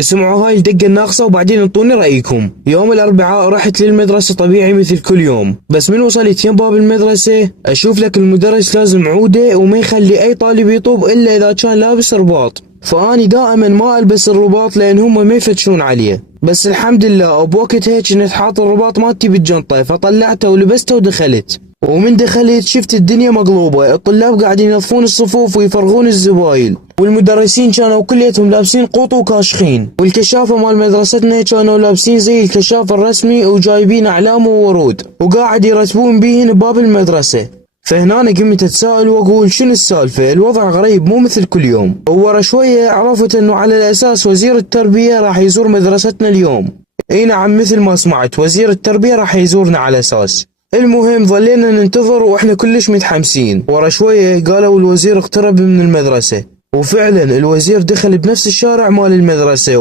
اسمعوا هاي الدقة الناقصة وبعدين انطوني رأيكم. يوم الأربعاء رحت للمدرسة طبيعي مثل كل يوم، بس من وصلت يم باب المدرسة أشوف لك المدرس لازم عودة وما يخلي أي طالب يطوب إلا إذا كان لابس رباط، فأني دائما ما ألبس الرباط لأن هم ما يفتشون عليه. بس الحمد لله بوقتها كنت حاط الرباط مالتي بالجنطة فطلعته ولبسته ودخلت. ومن دخلت شفت الدنيا مقلوبة، الطلاب قاعدين ينظفون الصفوف ويفرغون الزبايل، والمدرسين كانوا كليتهم لابسين قوط وكاشخين، والكشافة مال مدرستنا كانوا لابسين زي الكشاف الرسمي وجايبين أعلام وورود وقاعد يرتبون بيهن باب المدرسة. فهنا أنا قمت أتساءل وأقول شنو السالفة، الوضع غريب مو مثل كل يوم. وورا شوية عرفت أنه على الأساس وزير التربية راح يزور مدرستنا اليوم. اي نعم مثل ما سمعت، وزير التربية راح يزورنا على أساس. المهم ظلينا ننتظر واحنا كلش متحمسين. ورا شوية قالوا الوزير اقترب من المدرسة، وفعلا الوزير دخل بنفس الشارع مال المدرسة.